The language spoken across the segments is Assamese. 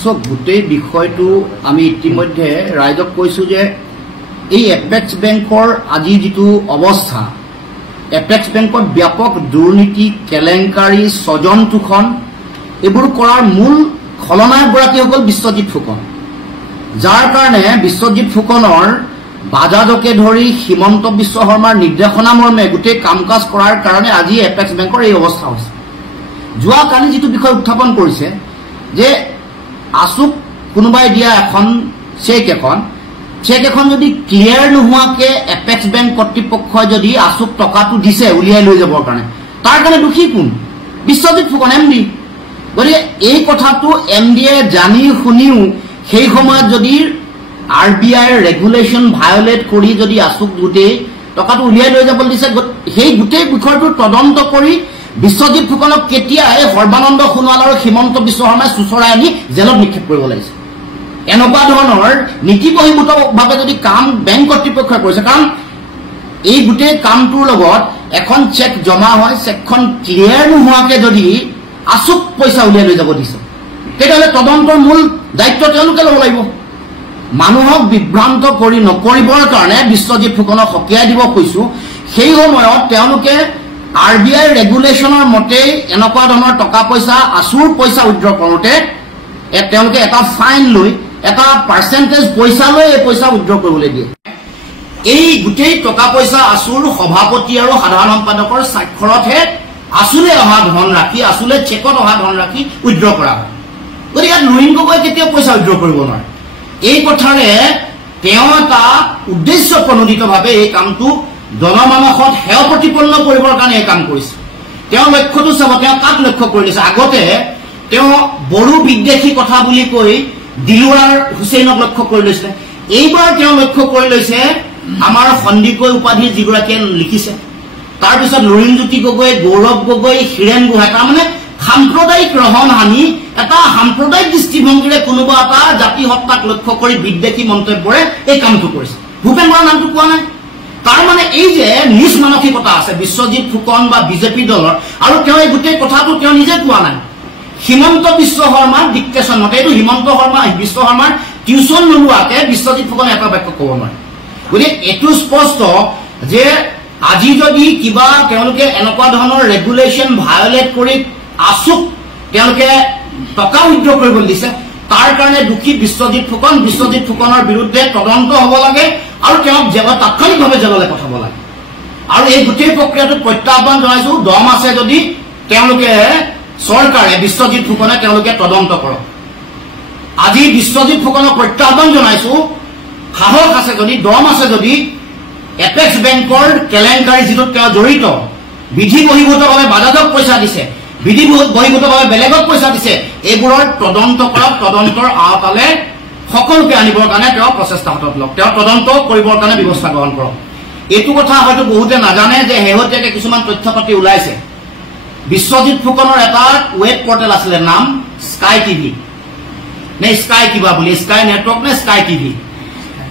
সব গোটেই বিষয়টো আমি ইতিমধ্যে ৰাইজক কৈছো যে এই এপেক্স বেংকৰ আজি যিটো অৱস্থা এপেক্স বেংকত ব্যাপক দুৰ্নীতি কেলেংকাৰী স্বজন তোষণ এইবোৰ কৰাৰ মূল খলনায়কগৰাকী হ'ল বিশ্বজিৎ ফুকন যাৰ কাৰণে বিশ্বজিৎ ফুকনৰ বাজাজকে ধৰি হিমন্ত বিশ্ব শৰ্মাৰ নিৰ্দেশনা মৰ্মে গোটেই কাম কাজ কৰাৰ কাৰণে আজি এপেক্স বেংকৰ এই অৱস্থা হৈছে যোৱা কালি যিটো বিষয় উত্থাপন কৰিছে যে আসুক কোনোবাই দিয়া এখন চেক এখন যদি ক্লিয়াৰ নোহোৱাকে এপেক্স বেংক কৰ্তৃপক্ষই যদি আসুক টকাটো দিছে উলিয়াই লৈ যাবৰ কাৰণে তাৰ কাৰণে দোষী কোন বিশ্বজিৎ ফুকন এমডি গতিকে এই কথাটো এমডিয়ে জানি শুনিও সেই সময়ত যদি আৰবিআইৰ ৰেগুলেশ্যন ভায়োলেট কৰি যদি আসুক গোটেই টকাটো উলিয়াই লৈ যাব দিছে সেই গোটেই বিষয়টো তদন্ত কৰি বিশ্বজিৎ ফুকনক কেতিয়া এই সৰ্বানন্দ সোণোৱাল আৰু হিমন্ত বিশ্ব শৰ্মাই সুচৰাই আনি জেলত নিক্ষেপ কৰিব লাগিছে এনেকুৱা ধৰণৰ নীতি বহিৰ্ভূতভাৱে যদি কাম বেংক কৰ্তৃপক্ষই কৰিছে কাৰণ এই গোটেই কামটোৰ লগত এখন চেক জমা হয় চেকখন ক্লিয়াৰ নোহোৱাকে যদি আসুক পইচা উলিয়াই লৈ যাব দিছে তেতিয়াহ'লে তদন্তৰ মূল দায়িত্ব তেওঁলোকে ল'ব লাগিব মানুহক বিভ্ৰান্ত কৰি নকৰিবৰ কাৰণে বিশ্বজিৎ ফুকনক সকীয়াই দিব কৈছো সেই সময়ত তেওঁলোকে আৰবিআই ৰেগুলেশ্যনৰ মতে এনেকুৱা ধৰণৰ টকা পইচা আসুৰ পইচা উইথড্ৰ কৰোঁতে তেওঁলোকে এটা ফাইন লৈ এটা পাৰ্চেন্টেজ পইচা লৈ এই পইচা উইথড্ৰ কৰিবলৈ দিয়ে এই গোটেই টকা পইচা আসুৰ সভাপতি আৰু সাধাৰণ সম্পাদকৰ স্বাক্ষৰতহে আসুলে অহা ধন ৰাখি আসুলে চেকত অহা ধন ৰাখি উইথড্ৰ কৰা হয় গতিকে ইয়াত নৰীন গগৈ কেতিয়াও পইচা উইথড্ৰ কৰিব নোৱাৰে এই কথাৰে তেওঁ এটা উদ্দেশ্য প্ৰণোদিতভাৱে এই কামটো জনমানসত হেয় প্ৰতিপন্ন কৰিবৰ কাৰণে এই কাম কৰিছে তেওঁ লক্ষ্যটো চাব তেওঁ কাক লক্ষ্য কৰি লৈছে আগতে তেওঁ বড়ো বিদ্বেষী কথা বুলি কৈ দিলৱাৰ হুছেইনক লক্ষ্য কৰি লৈছে এইবাৰ তেওঁ লক্ষ্য কৰি লৈছে আমাৰ সন্দিকৈ উপাধি যিগৰাকীয়ে লিখিছে তাৰপিছত লৰিণজ্যোতি গগৈ গৌৰৱ গগৈ হীৰেণ গোহাঁই তাৰমানে সাম্প্ৰদায়িক ৰহণ হানি এটা সাম্প্ৰদায়িক দৃষ্টিভংগীৰে কোনোবা এটা জাতি হত্যাক লক্ষ্য কৰি বিদ্বেষী মন্তব্যৰে এই কামটো কৰিছে ভূপেন বৰাৰ নামটো কোৱা নাই তাৰ মানে এই যে নিজ মানসিকতা আছে বিশ্বজিৎ ফুকন বা বিজেপি দলৰ আৰু তেওঁ এই গোটেই কথাটো তেওঁ নিজে কোৱা নাই হিমন্ত বিশ্ব শৰ্মাৰ ডিক্টেশ্যন মতে এইটো হিমন্ত বিশ্ব শৰ্মাৰ টিউচন নোলোৱাকে বিশ্বজিৎ ফুকনে এটা বাক্য ক'ব নোৱাৰে গতিকে এইটো স্পষ্ট যে আজি যদি কিবা তেওঁলোকে এনেকুৱা ধৰণৰ ৰেগুলেশ্যন ভায়োলেট কৰি আসুক তেওঁলোকে টকা উইথড্ৰ কৰিবলৈ দিছে তাৰ কাৰণে দোষী বিশ্বজিৎ ফুকনৰ বিৰুদ্ধে তদন্ত হ'ব লাগে আৰু তেওঁক তাৎক্ষণিকভাৱে জেললৈ পঠাব লাগে আৰু এই গোটেই প্ৰক্ৰিয়াটোত প্ৰত্যাহ্বান জনাইছো দম আছে যদি তেওঁলোকে চৰকাৰে বিশ্বজিৎ ফুকনে তেওঁলোকে তদন্ত কৰক আজি বিশ্বজিৎ ফুকনক প্ৰত্যাহ্বান জনাইছো সাহস আছে যদি দম আছে যদি এপেক্স বেংকৰ কেলেংকাৰী যিটোত তেওঁ জড়িত বিধি বহিৰ্ভূতভাৱে বাজাজক পইচা দিছে বিধি বহিৰ্ভূতভাৱে বেলেগক পইচা দিছে এইবোৰৰ তদন্ত কৰক তদন্তৰ আওতালে সকলোকে আনিবৰ কাৰণে তেওঁ প্ৰচেষ্টা হাতত লওক তেওঁ তদন্ত কৰিবৰ কাৰণে ব্যৱস্থা গ্ৰহণ কৰক এইটো কথা হয়তো বহুতে নাজানে যে শেহতীয়াকৈ কিছুমান তথ্য পাতি ওলাইছে বিশ্বজিৎ ফুকনৰ এটা ৱেব পৰ্টেল আছিলে নাম স্কাই টিভি নে স্কাই কিবা বুলি স্কাই নেটৱৰ্ক নে স্কাই টিভি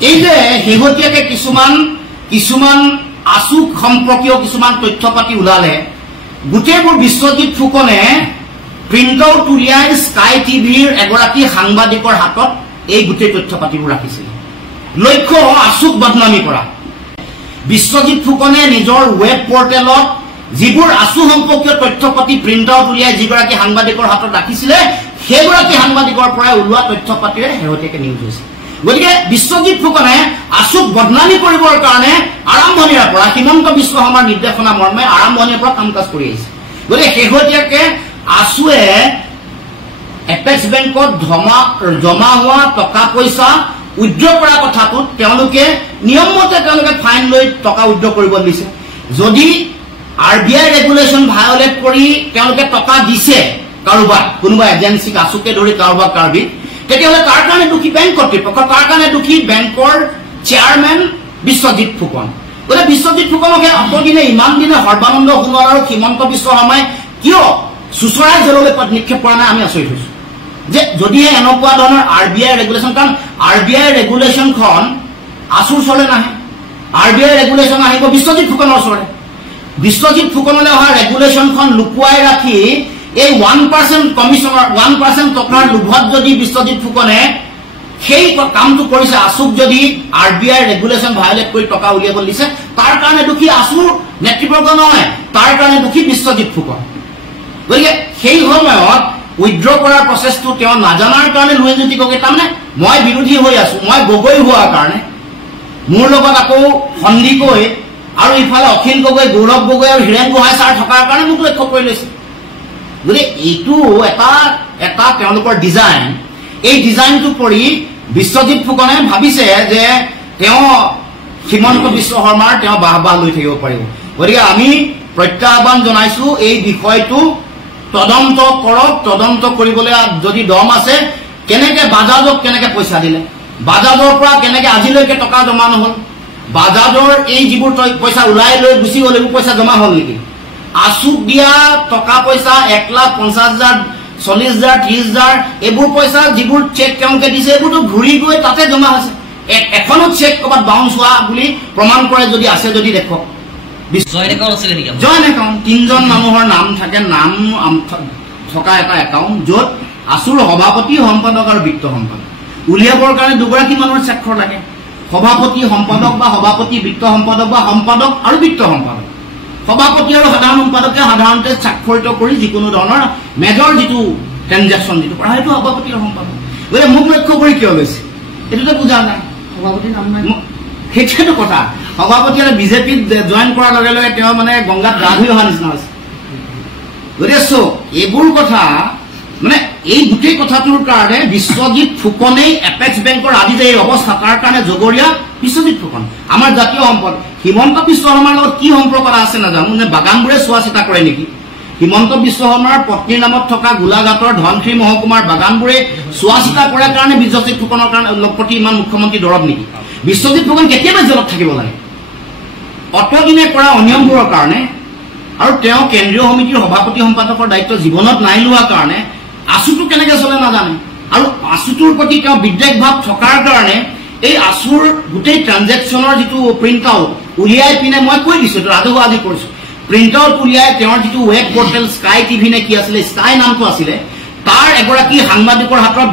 এই যে শেহতীয়াকৈ কিছুমান আসুক সম্পৰ্কীয় কিছুমান তথ্য পাতি ওলালে গোটেইবোৰ বিশ্বজিৎ ফুকনে প্ৰিণ্ট আউট উলিয়াই স্কাই টিভিৰ এগৰাকী সাংবাদিকৰ হাতত এই গোটেই তথ্য পাতিবোৰ ৰাখিছিল লক্ষ্য আসুক বদনামী কৰা বিশ্বজিৎ ফুকনে নিজৰ ৱেব পৰ্টেলত যিবোৰ আসু সম্পৰ্কীয় তথ্য পাতি প্ৰিণ্ট আউট উলিয়াই যিগৰাকী সাংবাদিকৰ হাতত ৰাখিছিলে সেইগৰাকী সাংবাদিকৰ পৰা ওলোৱা তথ্য পাতিৰে শেহতীয়াকৈ নিউজ হৈছে গতিকে বিশ্বজিৎ ফুকনে আসুক বদনামী কৰিবৰ কাৰণে আৰম্ভণিৰে পৰা হিমন্ত বিশ্ব শৰ্মাৰ নিৰ্দেশনা মৰ্মে আৰম্ভণিৰ পৰা কাম কাজ কৰি আহিছে গতিকে শেহতীয়াকৈ আসুৱে এপেক্স বেংকত জমা হোৱা টকা পইচা উইথড্ৰ কৰা কথাটোত তেওঁলোকে নিয়মমতে তেওঁলোকে ফাইন লৈ টকা উইথড্ৰ কৰিব দিছে যদি আৰবিআই ৰেগুলেশ্যন ভায়োলেট কৰি তেওঁলোকে টকা দিছে কাৰোবাক কোনোবা এজেঞ্চিক আসুকে ধৰি কাৰোবাক কাৰোবিক তেতিয়াহ'লে তাৰ কাৰণে দোষী বেংক কৰ্তৃপক্ষ তাৰ কাৰণে দোষী বেংকৰ চেয়াৰমেন বিশ্বজিৎ ফুকন গতিকে বিশ্বজিৎ ফুকনক অতদিনে ইমান দিনে সৰ্বানন্দ সোণোৱাল আৰু হিমন্ত বিশ্ব শৰ্মাই কিয় সুচৰাই জেললৈ নিক্ষেপ কৰা নাই আমি আচৰিত হৈছো যে যদিহে এনেকুৱা ধৰণৰ আৰবিআই ৰেগুলেশ্যন কাৰণ আৰবিআই ৰেগুলেশ্যনখন আসুৰ চলে নাহে আৰবিআই ৰেগুলেশ্যন আহিব বিশ্বজিৎ ফুকনৰ ওচৰলৈ বিশ্বজিৎ ফুকনলৈ অহা ৰেগুলেশ্যনখন লুকুৱাই ৰাখি এই 1% কমিশনৰ 1% টকাৰ লোভত যদি বিশ্বজিৎ ফুকনে সেই কামটো কৰিছে, আছুক যদি RBI ৰেগুলেশ্যন ভায়োলেট কৰি টকা উলিয়াব দিছে, তাৰ কাৰণে দুখী আছুৰ নেতৃবৰ্গ নহয়, তাৰ কাৰণে দুখী বিশ্বজিৎ ফুকন। গতিকে সেই সময়ত উইথড্ৰ কৰাৰ প্ৰচেছটো তেওঁ নাজানাৰ কাৰণে লুৱেনজ্যোতি গগৈ, তাৰমানে মই বিৰোধী হৈ আছো, মই গগৈ হোৱাৰ কাৰণে মোৰ লগত আকৌ সন্ধি কৈ আৰু ইফালে অখিল গগৈ, গৌৰৱ গগৈ আৰু হীৰেণ গোহাঁই ছাৰ থকাৰ কাৰণে মোক লক্ষ্য কৰি লৈছে। গতিকে এইটো এটা তেওঁলোকৰ ডিজাইন। এই ডিজাইনটো কৰি বিশ্বজিৎ ফুকনে ভাবিছে যে তেওঁ হিমন্ত বিশ্ব শৰ্মাৰ তেওঁ বাহবাহ লৈ থাকিব পাৰিব। গতিকে আমি প্ৰত্যাহ্বান জনাইছো, এই বিষয়টো তদন্ত কৰক, তদন্ত কৰিবলৈ যদি দম আছে, কেনেকে বাজাজক কেনেকে পইচা দিলে, বাজাজৰ পৰা কেনেকে আজিলৈকে টকা জমা নহল, বাজাজৰ এই যিবোৰ পইচা ওলাই লৈ গুচি গ'ল এইবোৰ পইচা জমা হ'ল নেকি, আছুক দিয়া টকা পইচা 1,50,000, 40,000, 30,000 এইবোৰ পইচা যিবোৰ চেক তেওঁলোকে দিছে এইবোৰতো ঘূৰি গৈ তাতে জমা হৈছে। এখনো চেক ক'ৰবাত বাউন্স হোৱা বুলি প্ৰমাণ কৰে যদি আছে, যদি দেখক। জইণ্ট একাউণ্ট 3জন মানুহৰ নাম থাকে, নাম থকা এটা একাউণ্ট, য'ত আছুৰ সভাপতি, সম্পাদক আৰু বিত্ত সম্পাদক উলিয়াবৰ কাৰণে দুগৰাকী মানুহৰ স্বাক্ষৰ লাগে। সভাপতি সম্পাদক বা সভাপতি বিত্ত সম্পাদক বা সম্পাদক আৰু বিত্ত সম্পাদক। সভাপতি আৰু সাধাৰণ সম্পাদকে সাধাৰণতে স্বাক্ষৰিত কৰি যিকোনো ধৰণৰ মেজৰ যিটো ট্ৰেনজেকশ্যন যিটো কৰা সেইটো সভাপতি আৰু সম্পাদক। গতিকে মোক লক্ষ্য কৰি কিয় লৈছে এইটোতো বুজা নাই, সভাপতিৰ নাম নাই, সেইটোৱেতো কথা। সভাপতি আৰু বিজেপিত জইন কৰাৰ লগে লগে তেওঁ মানে গংগাত গা ধুই অহা নিচিনা হৈছে। গতিকে এইবোৰ কথা মানে এই গোটেই কথাটোৰ কাৰণে বিশ্বজিৎ ফুকনেই এপেক্স বেংকৰ আজি যে এই অৱস্থা তাৰ কাৰণে জগৰীয়া বিশ্বজিৎ ফুকন। আমাৰ জাতীয় সম্পদ হিমন্ত বিশ্ব শৰ্মাৰ লগত কি সম্পৰ্ক আছে নাজানো, নে বাগানবোৰে চোৱা চিতা কৰে নেকি? হিমন্ত বিশ্ব শৰ্মাৰ পত্নীৰ নামত থকা গোলাঘাটৰ ধনশিৰি মহকুমাৰ বাগানবোৰে চোৱা চিতা কৰাৰ কাৰণে বিশ্বজিৎ ফুকনৰ কাৰণে প্ৰতি ইমান মুখ্যমন্ত্ৰী দৰৱ নেকি? বিশ্বজিৎ ফুকন কেতিয়াবা জেলত থাকিব লাগে অতদিনে কৰা অনিয়মবোৰৰ কাৰণে, আৰু তেওঁ কেন্দ্ৰীয় সমিতিৰ সভাপতি সম্পাদকৰ দায়িত্ব জীৱনত নাই লোৱাৰ কাৰণে আছুটো কেনেকে চলে নাজানে, আৰু আছুটোৰ প্ৰতি তেওঁ বিদ্বেষ ভাৱ থকাৰ কাৰণে এই আছুৰ গোটেই ট্ৰানজেকশ্যনৰ যিটো প্ৰিণ্ট আউট উলিয়াই পিনে মই কৈ দিছো, ৰাজহুৱা আজি কৰিছো, প্ৰিণ্ট আউট উলিয়াই তেওঁৰ যিটো ৱেব পৰ্টেল স্কাই টিভি নে কি আছিলে, স্কাই নামটো আছিলে, তাৰ এগৰাকী সাংবাদিকৰ হাতত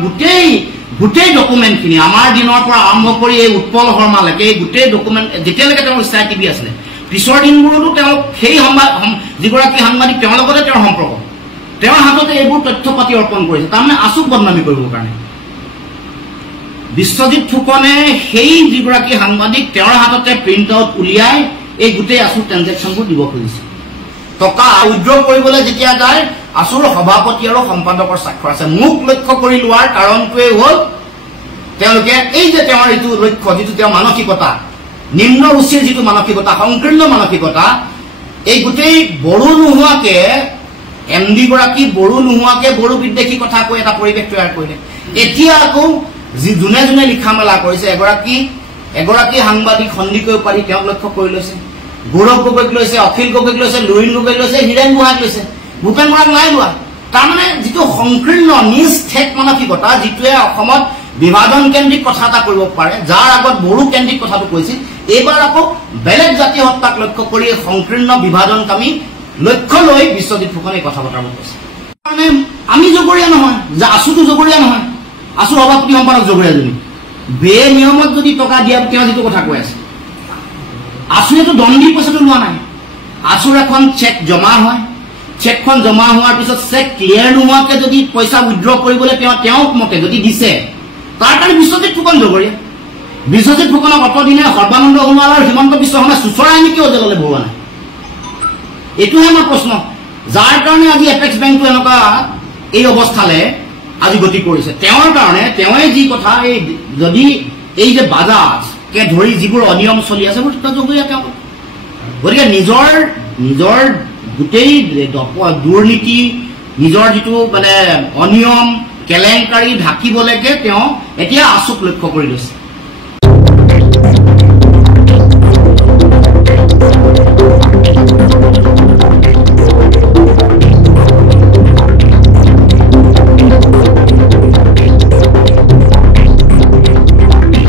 গোটেই ডকুমেণ্টখিনি আমাৰ দিনৰ পৰা আৰম্ভ কৰি এই উৎপল শৰ্মালৈকে এই গোটেই ডকুমেণ্ট যেতিয়ালৈকে তেওঁৰ স্কাই টিভি আছিলে, পিছৰ দিনবোৰতো তেওঁ সেই যিগৰাকী সাংবাদিক তেওঁৰ লগতে তেওঁৰ সম্পৰ্ক, তেওঁৰ হাততে এইবোৰ তথ্য পাতি অৰ্পণ কৰিছে, তাৰমানে আছুক বদনামী কৰিবৰ কাৰণে। বিশ্বজিৎ ফুকনে সেই যিগৰাকী সাংবাদিক তেওঁৰ হাততে প্ৰিণ্ট আউট উলিয়াই এই গোটেই আছুৰ ট্ৰেনজেকশ্যনবোৰ দিব খুজিছে। টকা উইথড্ৰ কৰিবলৈ যেতিয়া যায় আছুৰ সভাপতি আৰু সম্পাদকৰ স্বাক্ষৰ আছে। মোক লক্ষ্য কৰি লোৱাৰ কাৰণটোৱে হ'ল তেওঁলোকে এই যে তেওঁৰ এইটো লক্ষ্য, যিটো তেওঁৰ মানসিকতা, নিম্ন ৰুচিৰ যিটো মানসিকতা, সংকীৰ্ণ মানসিকতা, এই গোটেই বড়ো নোহোৱাকে MD গৰাকী বড়ো নোহোৱাকে বড়ো বিদ্বেষী কথা কৈ এটা পৰিৱেশ তৈয়াৰ কৰিলে। এতিয়া আকৌ যোনে যোনে লিখা মেলা কৰিছে এগৰাকী সাংবাদিক সন্দিকৈ পাৰি তেওঁক লক্ষ্য কৰি লৈছে, গৌৰৱ গগৈক লৈছে, অখিল গগৈক লৈছে, লুৰিণ গগৈক লৈছে, হীৰেণ গোহাঁইক লৈছে, ভূপেন বৰাক নাই লোৱা। তাৰমানে যিটো সংকীৰ্ণ নিজ ঠেক মানসিকতা, যিটোৱে অসমত বিভাজন কেন্দ্ৰিক কথা এটা কৰিব পাৰে, যাৰ আগত বড়ো কেন্দ্ৰিক কথাটো কৈছিল, এইবাৰ আকৌ বেলেগ জাতীয় সত্তাক লক্ষ্য কৰি সংকীৰ্ণ বিভাজনকামী লক্ষ্য লৈ বিশ্বজিৎ ফুকনে কথা বতৰাবোৰ কৈছে। কাৰণে আমি জগৰীয়া নহয়, যে আছুটো জগৰীয়া নহয়, আছু সভাপতি সম্পাদক জগৰীয়া যদি বে নিয়মত যদি টকা দিয়া তেওঁ যিটো কথা কৈ আছে, আছুৱেতো দণ্ডি পইচাটো লোৱা নাই, আছুৰ এখন চেক জমা হয়, চেকখন জমা হোৱাৰ পিছত চেক ক্লিয়াৰ নোহোৱাকে যদি পইচা উইথড্ৰ কৰিবলৈ তেওঁক মতে যদি দিছে, তাৰ কাৰণে বিশ্বজিৎ ফুকন জগৰীয়া। বিশ্বজিৎ ফুকনক অতদিনে সৰ্বানন্দ সোণোৱাল আৰু হিমন্ত বিশ্ব শৰ্মাই চুচৰাই নেকি জেললৈ ভৰোৱা নাই, এইটোহে আমাৰ প্ৰশ্ন। যাৰ কাৰণে আজি এপেক্স বেংকটো এনেকুৱা এই অৱস্থালৈ আজি গতি কৰিছে, তেওঁৰ কাৰণে তেওঁৱে যি কথা যদি এই যে বাজাজকে ধৰি যিবোৰ অনিয়ম চলি আছে সেইবোৰ জগৰীয়া তেওঁ। গতিকে নিজৰ গোটেই দুৰ্নীতি, নিজৰ যিটো মানে অনিয়ম কেলেংকাৰী ঢাকিবলৈকে তেওঁ এতিয়া আছুক লক্ষ্য কৰি লৈছে।